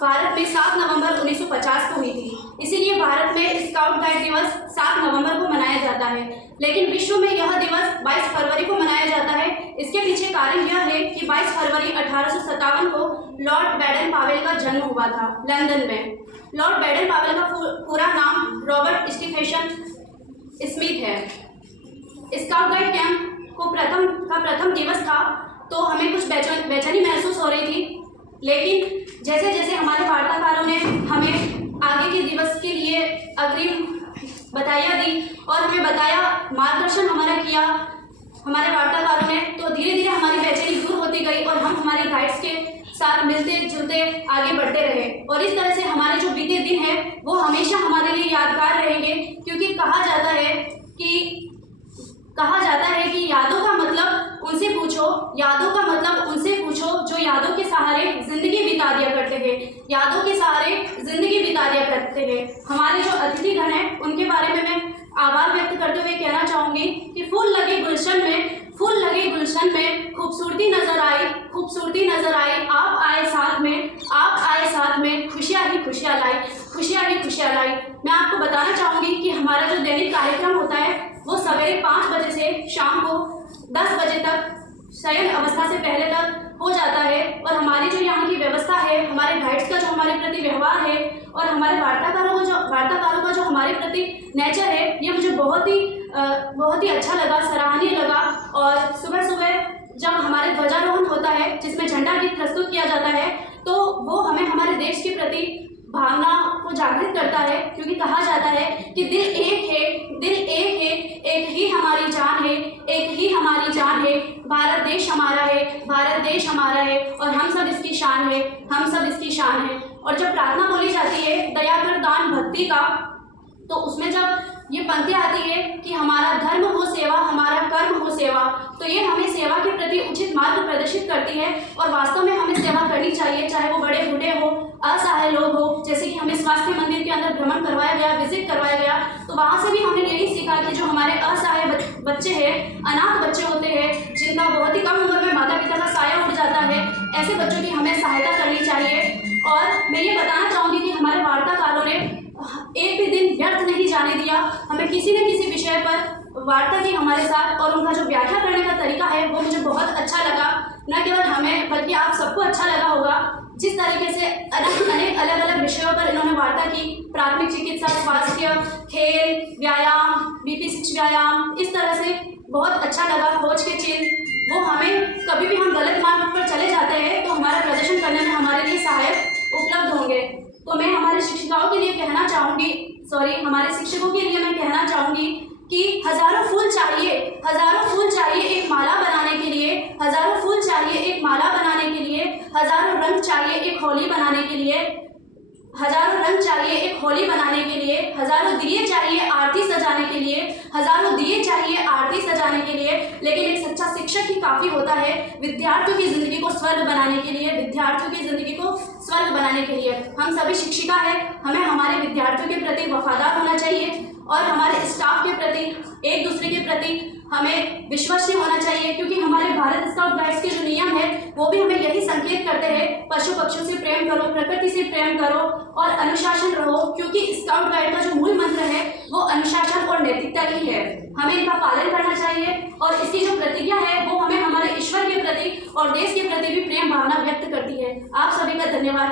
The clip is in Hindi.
भारत में 7 नवंबर 1950 को हुई थी। इसीलिए भारत में स्काउट गाइड दिवस 7 नवंबर को मनाया जाता है, लेकिन विश्व में यह दिवस 22 फरवरी को मनाया जाता है। इसके पीछे कारण यह है कि 22 फरवरी 1857 को लॉर्ड बैडन पावेल का जन्म हुआ था लंदन में। लॉर्ड बैडन पावेल का पूरा नाम रॉबर्ट स्टीफेन स्मिथ है। स्काउट गाइड कैंप को प्रथम दिवस था तो हमें कुछ बेचैनी महसूस हो रही थी, लेकिन जैसे जैसे हमारे वार्ताकारों ने हमें आगे के दिवस के लिए अग्रिम बताइयाँ दी और हमें बताया, मार्गदर्शन हमारा किया हमारे वार्ताकारों ने, तो धीरे धीरे हमारी बेचैनी दूर होती गई और हम हमारे गाइड्स के साथ मिलते जुलते आगे बढ़ते रहे। और इस तरह से हमारे जो बीते दिन हैं वो हमेशा हमारे लिए यादगार रहेंगे, क्योंकि कहा जाता है कि यादों का मतलब उनसे पूछो जो यादों के सहारे जिंदगी बिता दिया करते हैं, यादों के सहारे जिंदगी बिता दिया करते हैं। हमारे जो अतिथिगण हैं उनके बारे में मैं आभार व्यक्त करते हुए कहना चाहूँगी कि फूल लगे गुलशन में खूबसूरती नजर आई, आप आए साथ में खुशियाँ ही खुशियाँ लाई। मैं आपको बताना चाहूँगी कि हमारा जो दैनिक कार्यक्रम होता है वो सवेरे 5 बजे से शाम को 10 बजे तक शयन अवस्था से पहले तक हो जाता है। और हमारी जो यहाँ की व्यवस्था है, हमारे गाइड्स का जो हमारे प्रति व्यवहार है और हमारे वार्ताकारों का जो हमारे प्रति नेचर है, ये मुझे बहुत ही अच्छा लगा, सराहनीय लगा। और सुबह जब हमारे ध्वजारोहण होता है जिसमें झंडा गीत प्रस्तुत किया जाता है, तो वो हमें हमारे देश के प्रति भावना को जागृत करता है, क्योंकि कहा जाता है कि दिल एक है, एक ही हमारी जान है, भारत देश हमारा है और हम सब इसकी शान है। और जब प्रार्थना बोली जाती है दया कर दान भक्ति का, तो उसमें जब ये पंक्ति आती है कि हमारा धर्म हो सेवा, हमारा कर्म हो सेवा, तो ये हमें सेवा के प्रति उचित मार्ग प्रदर्शित करती है। और वास्तव में हमें सेवा करनी चाहिए, चाहे वो बड़े बूढ़े हो, असहाय लोग हो। जैसे कि हमें स्वास्थ्य मंदिर के अंदर भ्रमण करवाया गया, विजिट करवाया गया, तो वहाँ से भी हमने यही सीखा कि जो हमारे असहाय बच्चे हैं, अनाथ बच्चे होते हैं, जिनका बहुत ही कम उम्र में माता पिता का साया उठ जाता है, ऐसे बच्चों की हमें सहायता करनी चाहिए। और मैं ये बताना चाहूँगी कि हमारे वार्ताकारों ने एक भी दिन व्यर्थ नहीं जाने दिया, हमें किसी न किसी विषय पर वार्ता की हमारे साथ, और उनका जो व्याख्या करने का तरीका है वो मुझे बहुत अच्छा लगा। न केवल हमें बल्कि आप सबको अच्छा लगा होगा, जिस तरीके से अनेक अलग अलग विषयों पर इन्होंने वार्ता की, प्राथमिक चिकित्सा, स्वास्थ्य, खेल, व्यायाम, BP6 व्यायाम, इस तरह से बहुत अच्छा लगा। खोज के चिन्ह, वो हमें कभी भी हम गलत मार्ग पर चले जाते हैं तो हमारा प्रदर्शन करने में हमारे लिए सहायक उपलब्ध होंगे। तो मैं हमारे शिक्षिकाओं के लिए कहना चाहूँगी, हमारे शिक्षकों के लिए मैं कहना चाहूँगी कि हजारों फूल चाहिए एक माला बनाने के लिए, हजारों रंग चाहिए एक होली बनाने के लिए, हजारों दिए चाहिए आरती सजाने के लिए, लेकिन एक सच्चा शिक्षक ही काफ़ी होता है विद्यार्थियों की ज़िंदगी को स्वर्ग बनाने के लिए। हम सभी शिक्षिका हैं, हमें हमारे विद्यार्थियों के प्रति वफादार होना चाहिए और हमारे स्टाफ के प्रति, एक दूसरे के प्रति हमें विश्वसनीय होना चाहिए, क्योंकि हमारे भारत स्काउट गाइड्स के जो नियम है वो भी हमें यही संकेत करते हैं, पशु पक्षियों से प्रेम करो, प्रकृति से प्रेम करो और अनुशासन रहो, क्योंकि स्काउट गाइड का जो मूल मंत्र है वो अनुशासन और नैतिकता ही है। हमें इनका पालन करना चाहिए और इसकी जो प्रतिज्ञा है वो हमें हमारे ईश्वर के प्रति और देश के प्रति भी प्रेम भावना व्यक्त करती है। आप सभी का धन्यवाद।